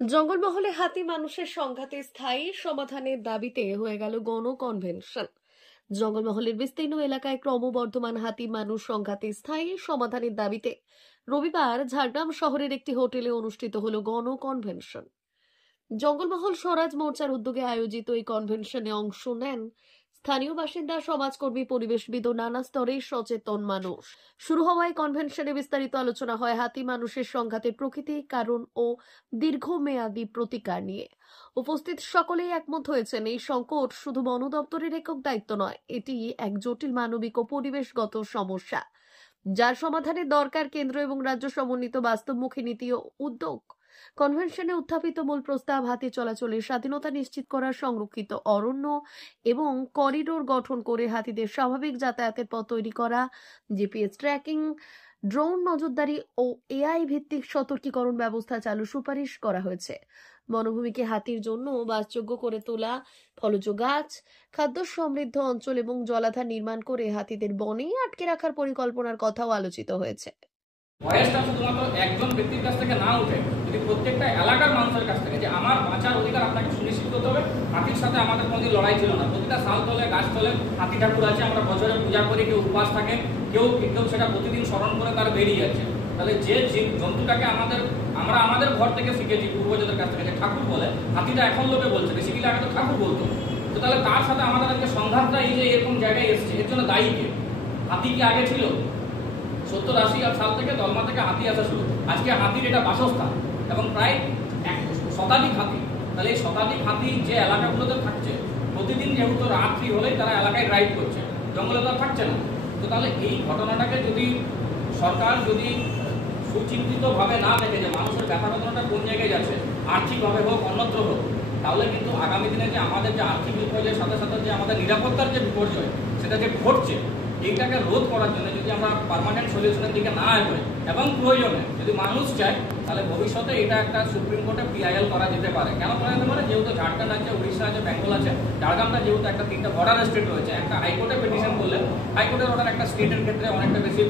জঙ্গলমহলে হাতি মানুষের সংঘাতে স্থায়ী সমাধানের দাবিতে হয়ে গেল গণ কনভেনশন। জঙ্গলমহলের বিস্তীর্ণ এলাকায় ক্রমবর্ধমান হাতি মানুষ সংঘাতে স্থায়ী সমাধানের দাবিতে রবিবার ঝাড়গ্রাম শহরের একটি হোটেলে অনুষ্ঠিত হলো গণ কনভেনশন। জঙ্গলমহল স্বরাজ মোর্চার উদ্যোগে আয়োজিত এই কনভেনশনে অংশ নেন স্থানীয় বাসিন্দা, সমাজকর্মী, পরিবেশবিদ ও নানা স্তরের সচেতন মানুষ। শুরু হওয়া এই কনভেনশনে বিস্তারিত আলোচনা হয় হাতি মানুষের সংঘাতের প্রকৃতি, কারণ ও দীর্ঘমেয়াদী প্রতিকার নিয়ে। উপস্থিত সকলেই একমত হয়েছেন এই সংকট শুধু বন দপ্তরের একক দায়িত্ব নয়, এটি এক জটিল মানবিক ও পরিবেশগত সমস্যা, যার সমাধানের দরকার কেন্দ্র এবং রাজ্য সমন্বিত বাস্তবমুখী নীতি ও উদ্যোগ। কনভেনশনে উত্থাপিত মূল প্রস্তাব হাতি চলাচলের স্বাধীনতা নিশ্চিত করা, সংরক্ষিত অরণ্য এবং করিডোর গঠন করে হাতিদের স্বাভাবিক যাতায়াতের পথ তৈরি করা, জিপিএস ট্র্যাকিং, ড্রোন নজরদারি ও এআই ভিত্তিক সতর্কীকরণ ব্যবস্থা চালু সুপারিশ করা হয়েছে। বনভূমিকে হাতির জন্য বাসযোগ্য করে তোলা, ফলজ গাছ, খাদ্য সমৃদ্ধ অঞ্চল এবং জলাধার নির্মাণ করে হাতিদের বনেই আটকে রাখার পরিকল্পনার কথাও আলোচিত হয়েছে। ভয়েসটা শুধুমাত্র একজন ব্যক্তির কাছ থেকে না উঠে যদি প্রত্যেকটা এলাকার মানুষের কাছ থেকে, যে আমার বাঁচার অধিকার আপনাকে সুনিশ্চিত করতে হবে। হাতির সাথে আমাদের কোনোদিন লড়াই ছিল না। প্রতিটা সাল তলে গাছ তলে হাতি ঠাকুর আছে, আমরা বছরে পূজা করি, কেউ উপবাস থাকে, কেউ সেটা প্রতিদিন স্মরণ করে তার বেরিয়ে যাচ্ছে। তাহলে যে জন্তুটাকে আমরা আমাদের ঘর থেকে শিখেছি পূর্বজদের কাছ থেকে, যে ঠাকুর বলে, হাতিটা এখন লোকে বলছে, বেশিরভাগ আগে তো ঠাকুর বলতো। তো তাহলে তার সাথে আমাদের আজকে সংঘাতটা এই যে এরকম জায়গায় এসছে, এর জন্য দায়ী কে? হাতি কি আগে ছিল? 70-80 সাল থেকে দলমা থেকে হাতি আসা শুরু। আজকে হাতির এটা বাসস্থান এবং প্রায় 1 শতাধিক হাতি। তাহলে এই শতাধিক হাতি যে এলাকাগুলোতে থাকছে, প্রতিদিন যেহেতু রাত্রি হলেই তারা এলাকায় ড্রাইভ করছে, জঙ্গলে তো থাকছে না। তো তাহলে এই ঘটনাটাকে যদি সরকার সুচিন্তিতভাবে না দেখে যে মানুষের ব্যথা বেদনাটা কোন জায়গায় যাচ্ছে, আর্থিকভাবে হোক অন্যত্র হোক, তাহলে কিন্তু আগামী দিনে যে আমাদের যে আর্থিক বিপর্যয়ের সাথে সাথে যে আমাদের নিরাপত্তার যে বিপর্যয় সেটা যে ঘটছে, এইটাকে রোধ করার জন্য যদি আমরা পার্মানেন্ট সলিউশনের দিকে না এগোই এবং প্রয়োজনে যদি মানুষ চায়, তাহলে ভবিষ্যতে এটা একটা সুপ্রিম কোর্টে পিআইএল করা যেতে পারে। কেন করা যেতে পারে? যেহেতু ঝাড়খণ্ড আছে, উড়িষ্যা আছে, বেঙ্গল আছে, ঝাড়গ্রামটা যেহেতু একটা 3টা বর্ডার স্টেট রয়েছে, একটা হাইকোর্টে পিটিশন করলে হাইকোর্টের অর্ডার একটা স্টেটের ক্ষেত্রে অনেকটা বেশি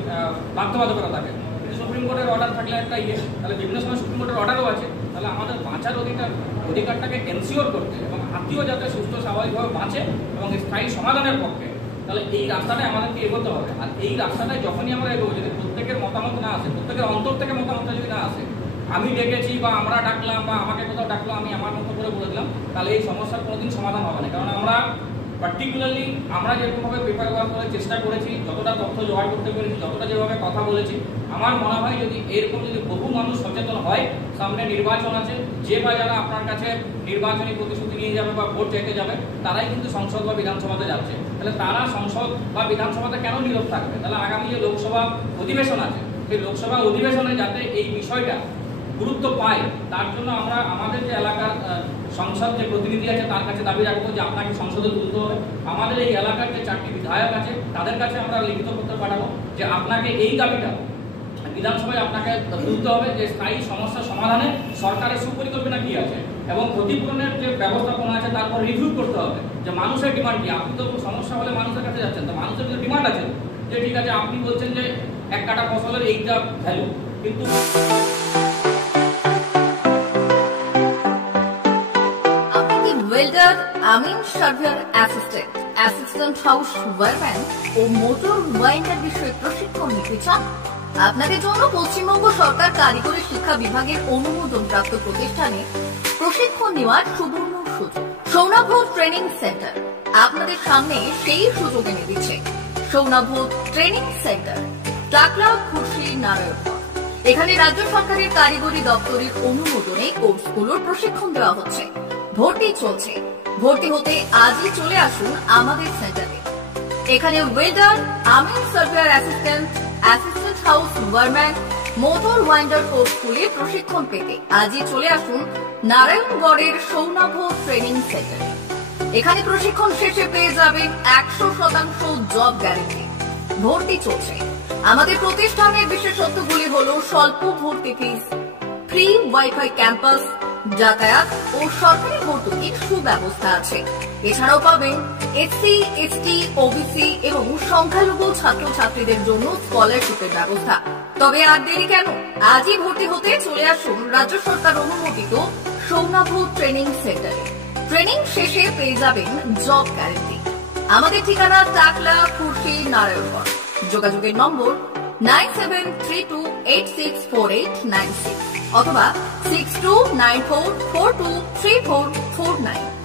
বাধ্যবাধকতা থাকে, কিন্তু সুপ্রিম কোর্টের অর্ডার থাকলে একটা তাহলে বিভিন্ন সময় সুপ্রিম কোর্টের অর্ডারও আছে। তাহলে আমাদের বাঁচার অধিকারটাকে এনশিওর করতে এবং হাতিও যাতে সুস্থ স্বাভাবিকভাবে বাঁচে এবং স্থায়ী সমাধানের পক্ষে, তাহলে এই রাস্তাটাই আমাদেরকে এগোতে হবে। আর এই রাস্তাটায় যখনই আমরা এগোবো, যদি প্রত্যেকের মতামত না আসে, প্রত্যেকের অন্তর থেকে মতামতটা যদি না আসে, আমি ডেকেছি বা আমরা ডাকলাম বা আমাকে কোথাও ডাকলো, আমি আমার মতো করে বলে দিলাম, তাহলে এই সমস্যার কোনোদিন সমাধান হবে না। কারণ আমরা পার্টিকুলারলি আমরা যেরকমভাবে পেপার ওয়ার্ক করে চেষ্টা করেছি, যতটা তথ্য জোগাড় করতে পেরেছি, যতটা যেভাবে কথা বলেছি, আমার মনে হয় যদি এরকম যদি বহু মানুষ সচেতন হয়, সামনে নির্বাচন আছে, যে বা যারা আপনার কাছে নির্বাচনী প্রতিশ্রুতি নিয়ে যাবে বা ভোট চাইতে যাবে, তারাই কিন্তু সংসদ বা বিধানসভাতে যাচ্ছে। তাহলে তারা সংসদ বা বিধানসভাতে কেন নীরব থাকবে? তাহলে আগামী যে লোকসভা অধিবেশন আছে, সেই লোকসভা অধিবেশনে যাতে এই বিষয়টা গুরুত্ব পায়, তার জন্য আমরা আমাদের যে এলাকার সংসদ যে প্রতিনিধি আছে তার কাছে দাবি রাখবো যে আপনাকে সংসদে তুলতে হবে। আমাদের এই এলাকার যে 4টি বিধায়ক আছে তাদের কাছে আমরা লিখিত পত্র পাঠাবো যে আপনাকে এই দাবিটা বিধানসভায় আপনাকে তুলতে হবে, যে স্থায়ী সমস্যা সমাধানে সরকারের সুপরিকল্পনা কি আছে এবং ক্ষতিপূরণের যে ব্যবস্থাপনা আছে তারপর রিভিউ করতে হবে যে মানুষের ডিমান্ড কি। আপনি তো সমস্যা হলে মানুষের কাছে যাচ্ছেন, তো মানুষের যে ডিমান্ড আছে, যে ঠিক আছে আপনি বলছেন যে 1 কাঠা ফসলের এইটা ভ্যালু, কিন্তু ওয়েল্ডার, আমিন surveyor assistant, assistant house wireman ও মোটর ওয়াইন্ডার বিষয়ে প্রশিক্ষণ নিতে চান? আপনাদের জন্য পশ্চিমবঙ্গ সরকার কারিগরি শিক্ষা বিভাগের অনুমোদনপ্রাপ্ত প্রতিষ্ঠানে প্রশিক্ষণ নেওয়ার সুবর্ণ সুযোগ। সৌনাভ ট্রেনিং সেন্টার আপনাদের সামনে সেই সুযোগ এনে দিচ্ছে। সৌনাভ ট্রেনিং সেন্টার, টাকলা, খুশি, নারায়ণগড়। এখানে রাজ্য সরকারের কারিগরি দপ্তরের অনুমোদনে কোর্সগুলোর প্রশিক্ষণ দেওয়া হচ্ছে। ভর্তি চলছে। ভর্তি হতে আজই চলে আসুন আমাদের সেন্টারে। এখানে ওয়েল্ডার, আমিন surveyor assistant, assistant house wireman, motor winder কোর্সগুলি প্রশিক্ষণ পেতে আজই চলে আসুন নারায়ণগড়ের সৌনাভ ট্রেনিং সেন্টারে। এখানে প্রশিক্ষণ শেষে পেয়ে যাবেন 100% জব গ্যারেন্টি। ভর্তি চলছে। আমাদের প্রতিষ্ঠানের বিশেষত্বগুলি হলো স্বল্প ভর্তি ফিস, ফ্রি ওয়াইফাই ক্যাম্পাস, যাতায়াত ও সরকারি ভর্তুকির সুব্যবস্থা আছে। এছাড়াও পাবেন এসসি, এসটি, ওবিসি এবং সংখ্যালঘু ছাত্রছাত্রীদের জন্য স্কলারশিপের ব্যবস্থা। তবে আর দেরি কেন? আজই ভর্তি হতে চলে আসুন রাজ্য সরকার অনুমোদিত সৌনাভ ট্রেনিং সেন্টারে। ট্রেনিং শেষে পেয়ে যাবেন জব গ্যারান্টি। আমাদের ঠিকানা টাকলা, খুরশি, নারায়ণগঞ্জ। যোগাযোগের নম্বর 9732864896 অথবা 6294423449।